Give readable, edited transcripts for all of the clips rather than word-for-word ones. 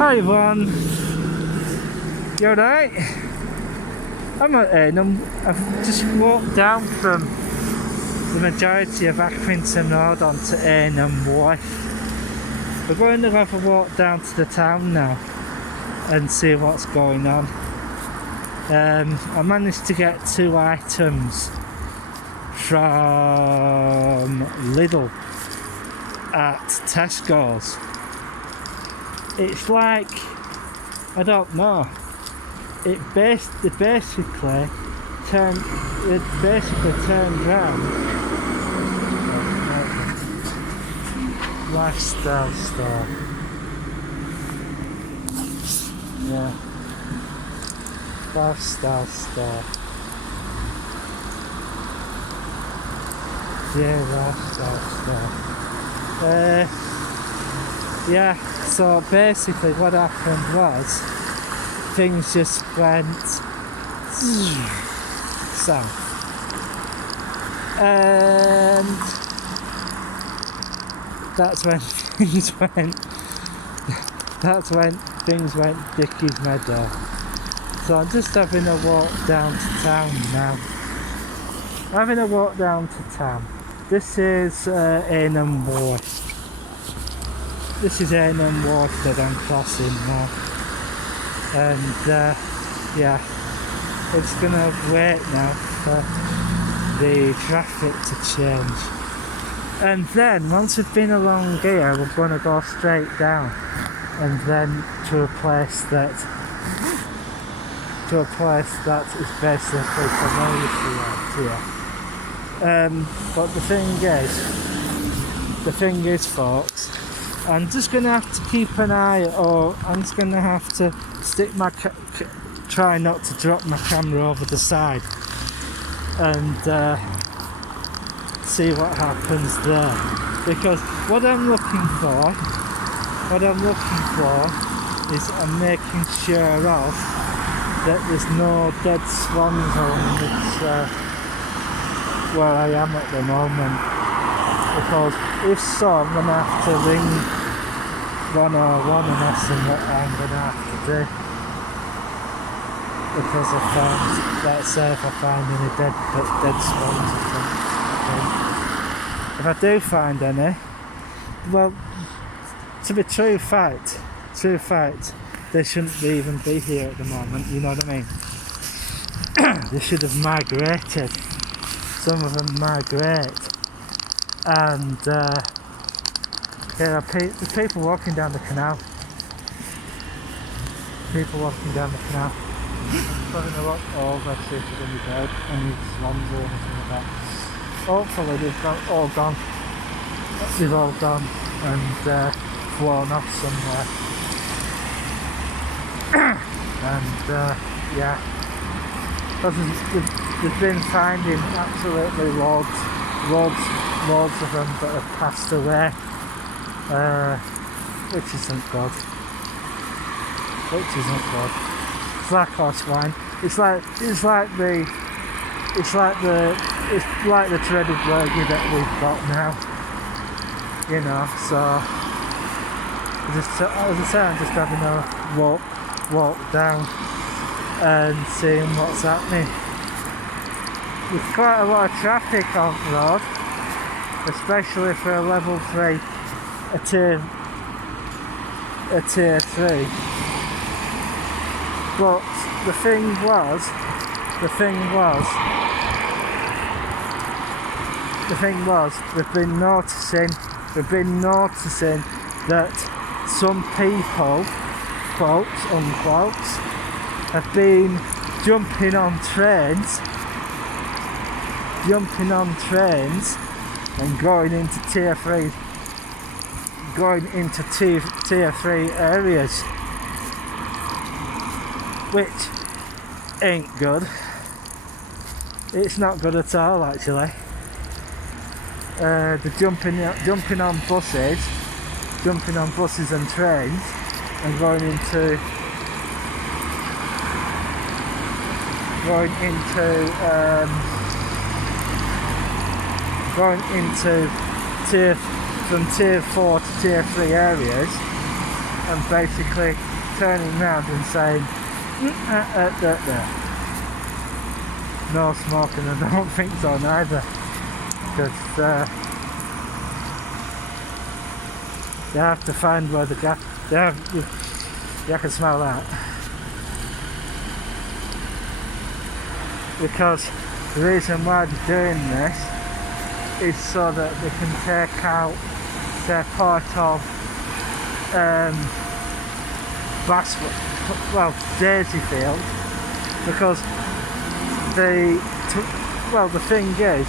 Hi everyone, you alright? I'm at Arnhem. I've just walked down from the majority of Accrington Road onto Arnhem Way. We're going to have a walk down to the town now and see what's going on. I managed to get 2 items from Lidl at Tesco's. It's like, I don't know, it basically turned round. Lifestyle store. Yeah. Lifestyle store. Yeah, lifestyle store. Yeah, so basically what happened was things just went south. And that's when things went Dickie's Meadow. So I'm just having a walk down to town now. Having a walk down to town. This is Arnhem Way. This is Arnhem Way that I'm crossing now. And yeah, it's gonna wait now for the traffic to change. And then once we've been along here, we're gonna go straight down and then to a place that is basically familiar to you. But the thing is folks, I'm just gonna have to keep an eye, or I'm just gonna have to stick my try not to drop my camera over the side and see what happens there, because what I'm looking for is I'm making sure of that there's no dead swans on this where I am at the moment, because if so I'm going to have to ring 101 and ask them what I'm going to have to do, because I found, let's say if I find any dead swans or something. If I do find any, well, to be true fact, they shouldn't even be here at the moment, you know what I mean? They should have migrated. Some of them migrate. And there are people walking down the canal. I'm having a look over, see if there's any bird, any swans or anything like that. Hopefully they've all gone. They've all gone and flown off somewhere. And yeah, because they've been finding absolutely loads of them that have passed away, which isn't good. It's like horse wine. It's like the dreaded lurgy that we've got now. You know, so as I say, I'm just having a walk down and seeing what's happening. There's quite a lot of traffic on the road, especially for a level 3, a tier 3. But the thing was, we've been noticing that some people, quotes unquote, have been jumping on trains and going into tier 3 areas, which ain't good. It's not good at all, actually. The jumping on buses and trains and going into from tier 4 to tier 3 areas and basically turning round and saying, no smoking. I don't think so neither, because they have to find where the gas. I can smell that, because the reason why they're doing this is so that they can take out their part of daisy field, because the thing is,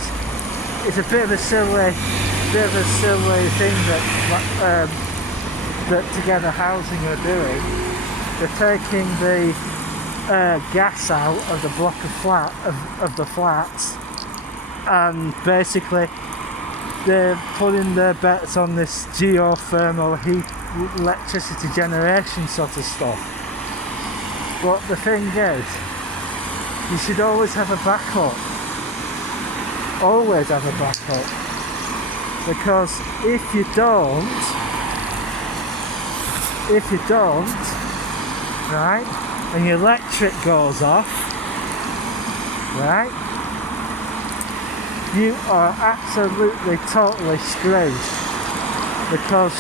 it's a bit of a silly thing that Together Housing are doing. They're taking the gas out of the block of the flats, and basically they're putting their bets on this geothermal heat electricity generation sort of stuff. But the thing is, you should always have a backup. Always have a backup. Because if you don't, right, and your electric goes off, right, you are absolutely totally screwed, because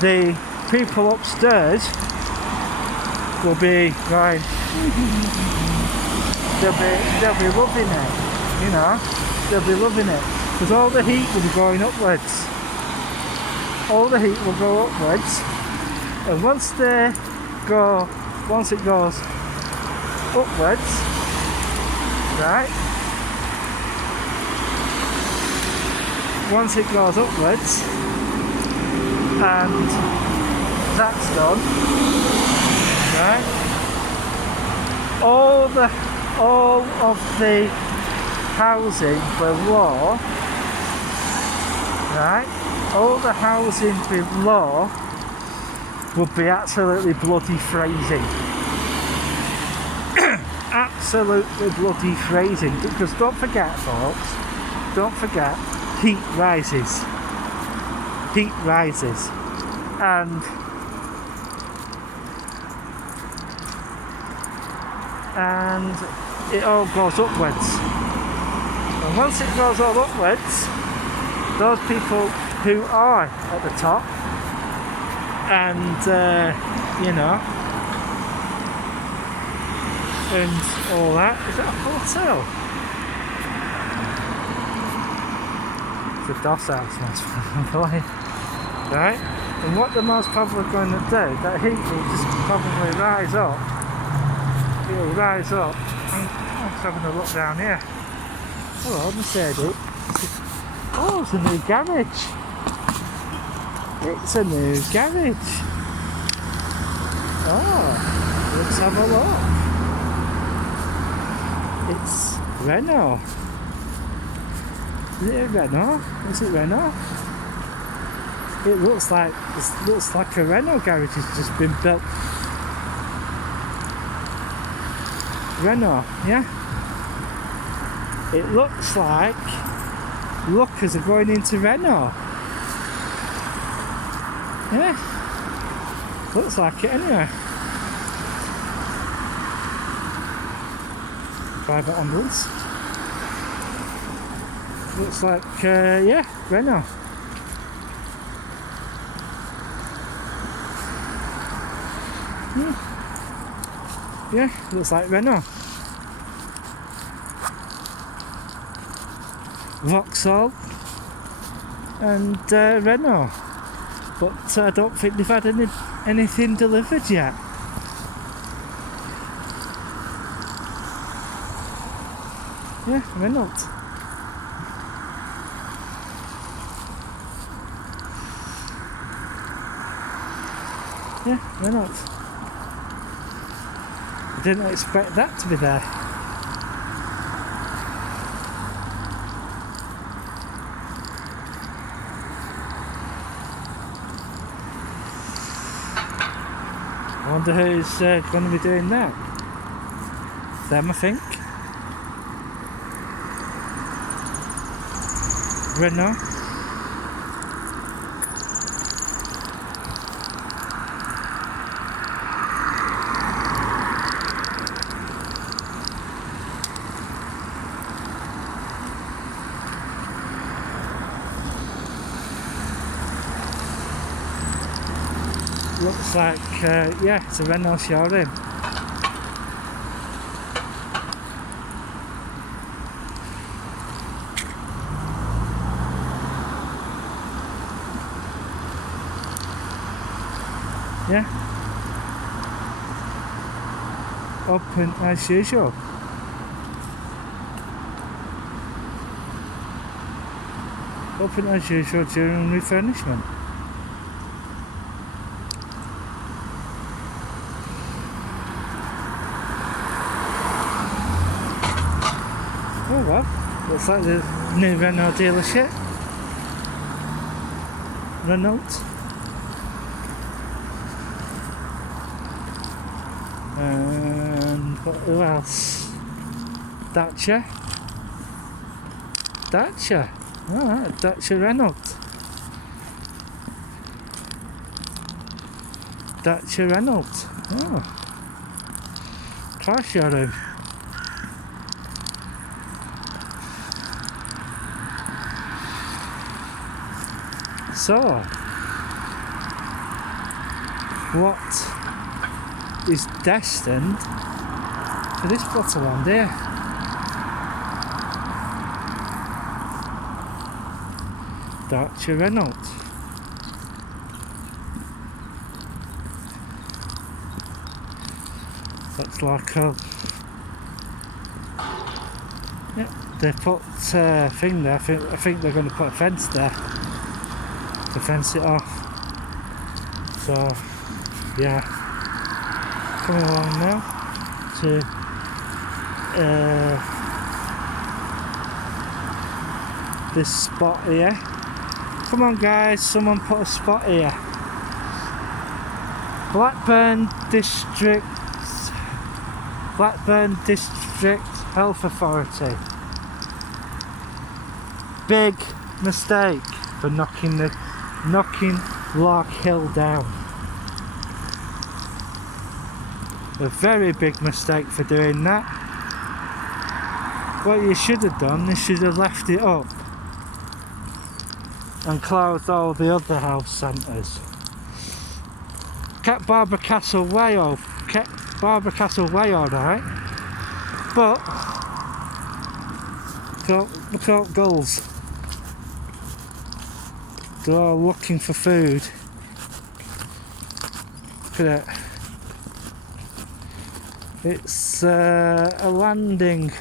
the people upstairs will be going, they'll be loving it, you know, they'll be loving it, because all the heat will be going upwards, all the heat will go upwards, and once it goes upwards, right, once it goes upwards and that's done, right, all of the housing below, right, all the housing below would be absolutely bloody freezing. Absolutely bloody freezing, because don't forget, folks, heat rises, and it all goes upwards, and once it goes all upwards, those people who are at the top and you know, and all that. Is that a hotel? It's a DOS house, most probably. Right? And what they're most probably going to do, that heat will just probably rise up. It'll rise up. I'm just having a look down here. Hello, Mercedes. Oh, it's a new garage. It's a new garage. Oh, let's have a look. It's Renault. Is it a Renault? Is it Renault? It looks like a Renault garage has just been built. Renault, yeah. It looks like lookers are going into Renault. Yeah. Looks like it anyway. Private ambulance. Looks like, yeah, Renault. Yeah, looks like Renault. Vauxhall and Renault. But I don't think they've had anything delivered yet. Yeah, Renault. Yeah, Renault. I didn't expect that to be there. I wonder who's going to be doing that. Them, I think. Renault. looks like, yeah, it's a Renault showroom. Yeah. Open as usual. Open as usual during refurbishment. Oh well, looks like the new Renault dealership. Renault. And who else? Dacia. Dacia. Alright, Dacia Renault. Dacia Renault. Oh. Car showroom. So, what is destined for this plot of land here? Dacia Renault. Looks like a, yeah, they put a thing there. I think they're going to put a fence there to fence it off. So yeah, coming along now to this spot here. Come on guys, someone put a spot here. Blackburn District Health Authority. Big mistake for knocking Lark Hill down. A very big mistake for doing that. What you should have done is should have left it up and closed all the other health centres. Kept Barbara Castle way alright, but look out gulls. They're all looking for food. Look at it. It's a landing.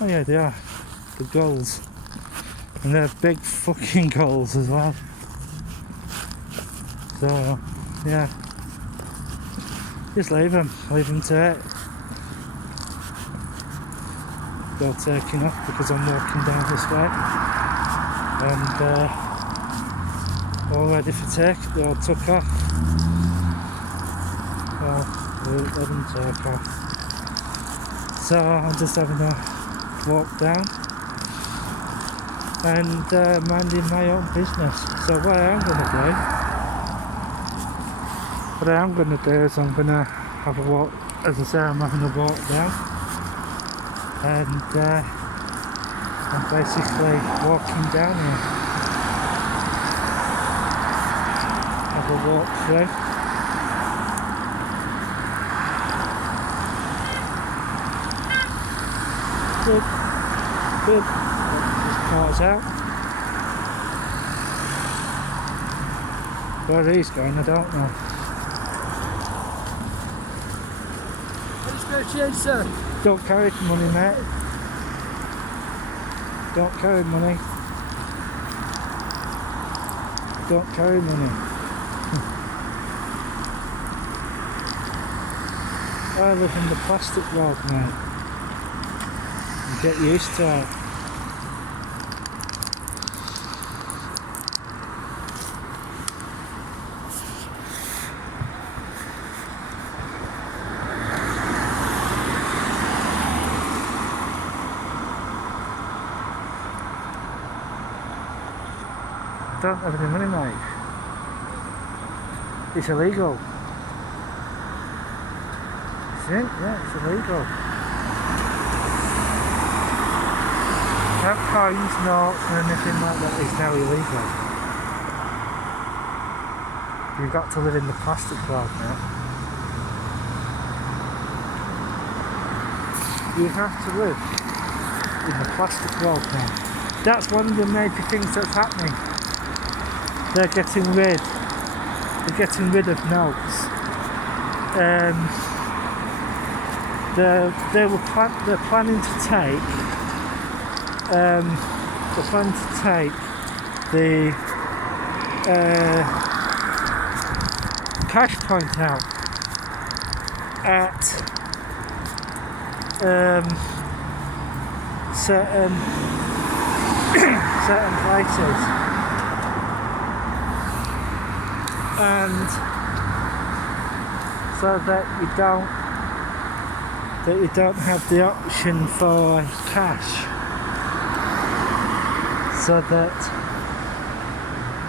Oh yeah, they are. The gulls. And they're big fucking gulls as well. So, yeah. Just leave them to it. They're taking off because I'm walking down this way. And all ready for take. They all took off. Well, let them take off. So I'm just having a walk down and minding my own business. So what I am going to do is I'm going to have a walk. As I say, I'm having a walk down and I'm basically walking down here. Have a walk through. Good. Car's out. Where he's going, I don't know. Sir. Don't carry money, mate. Don't carry money. Don't carry money. I live in the plastic world, mate. Get used to it. Don't have any money, mate. It's illegal. See? Yeah, it's illegal. Coins, notes and anything like that is now illegal. You've got to live in the plastic world now. You have to live in the plastic world now. That's one of the major things that's happening. They're getting rid of notes. They're planning to take the cash point out at certain places, and so that you don't have the option for cash. So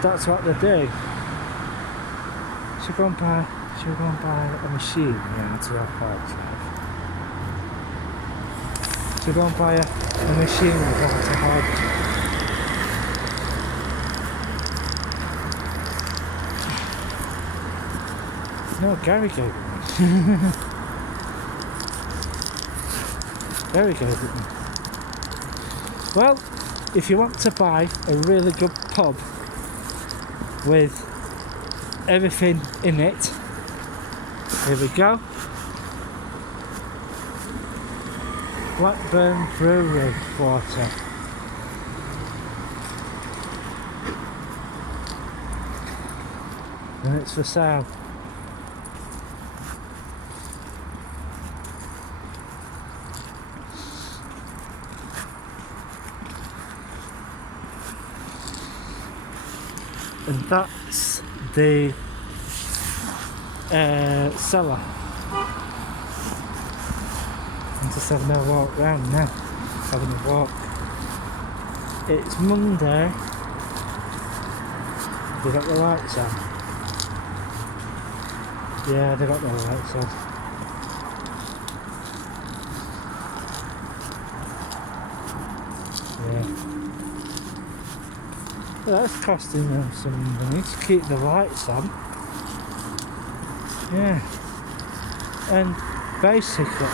that's what they do. Should we go and buy a machine now to our park drive? Should we go and buy a machine with that to hard? No, Gary gave it me. Gary gave it me. Well, if you want to buy a really good pub with everything in it, here we go. Blackburn Brewery Water. And it's for sale. And that's the cellar. I'm just having a walk round now. Having a walk. It's Monday. They got the lights on. Yeah, they got the lights on. Yeah. Well, that's costing them some money to keep the lights on. Yeah. And basically,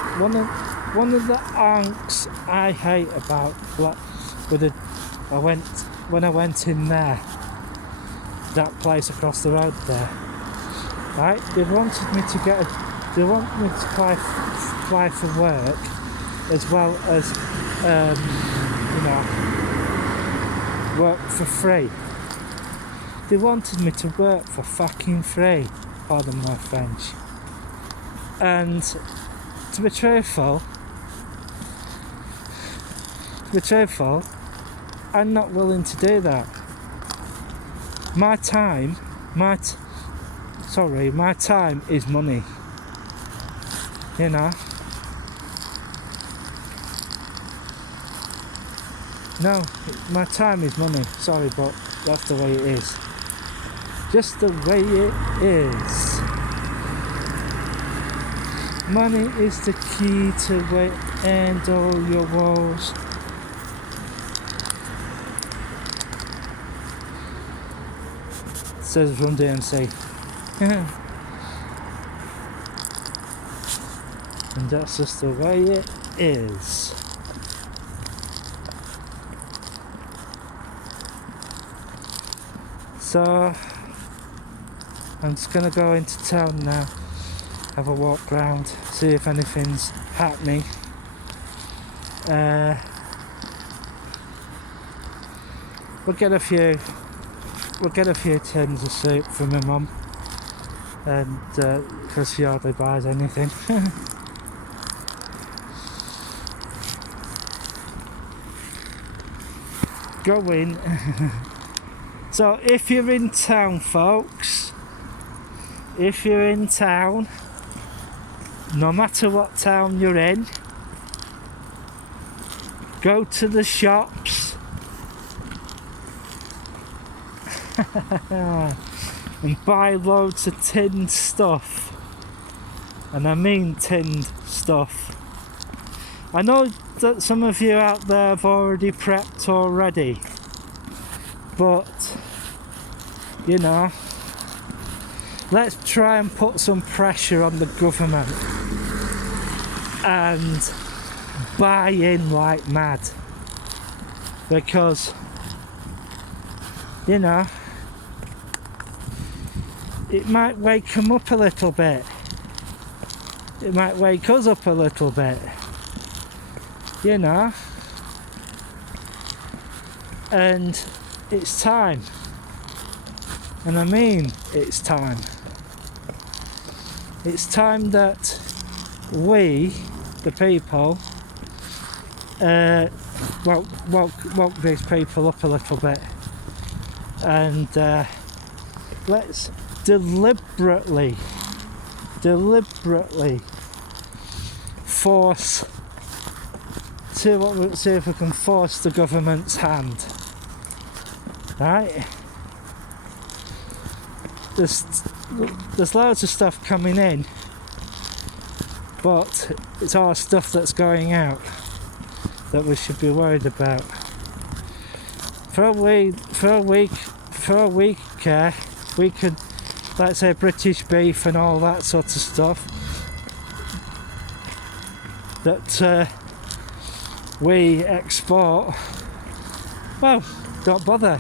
one of the angst I hate about when I went in there, that place across the road there, right? They wanted me to apply for work as well as work for free. They wanted me to work for fucking free, pardon my French. And to be truthful, I'm not willing to do that. My time is money. You know? No, my time is money. Sorry, but that's the way it is. Just the way it is. Money is the key to end all your woes. Says Run DMC. And that's just the way it is. So I'm just gonna go into town now, have a walk round, see if anything's happening. We'll get a few tins of soup from my mum, and because she hardly buys anything. Go in. So if you're in town, folks, no matter what town you're in, go to the shops and buy loads of tinned stuff. And I mean tinned stuff. I know that some of you out there have already prepped already, but you know, let's try and put some pressure on the government and buy in like mad, because you know it might wake them up a little bit, it might wake us up a little bit, you know, and it's time, and I mean it's time that we, the people, woke these people up a little bit, and let's deliberately force, see if we can force the government's hand, right? There's loads of stuff coming in, but it's all stuff that's going out that we should be worried about. For a week, we could, let's say, British beef and all that sort of stuff that we export. Well, don't bother.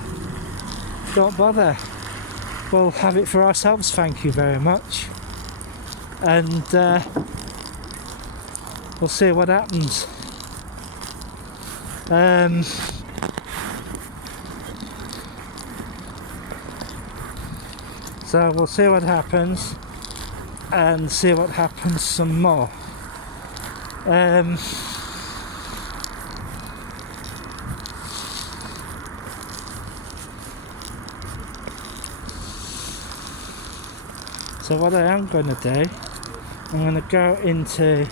We'll have it for ourselves, thank you very much, and we'll see what happens. So we'll see what happens, and see what happens some more. So what I am going to do, I'm going to go into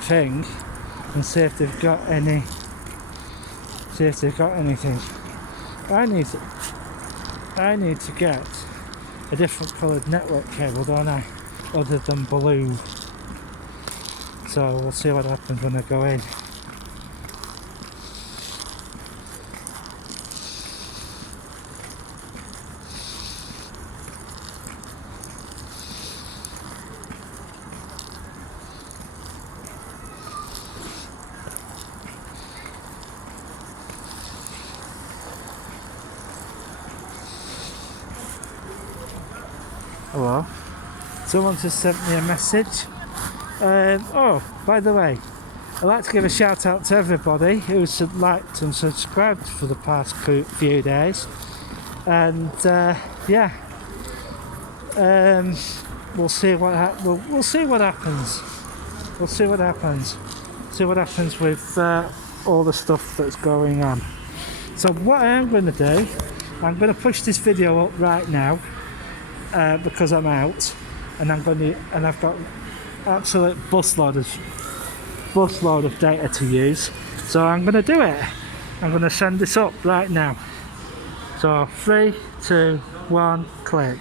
thing and see if they've got anything. I need to get a different coloured network cable, don't I? Other than blue. So we'll see what happens when I go in. Hello, someone just sent me a message. Oh, by the way, I'd like to give a shout out to everybody who's liked and subscribed for the past few days, and yeah, we'll see what we'll see what happens. We'll see what happens. See what happens with all the stuff that's going on. So what I am going to do, I'm going to push this video up right now. Because I'm out, and I've got absolute busload of data to use, so I'm going to do it. I'm going to send this up right now. So 3, 2, 1, click.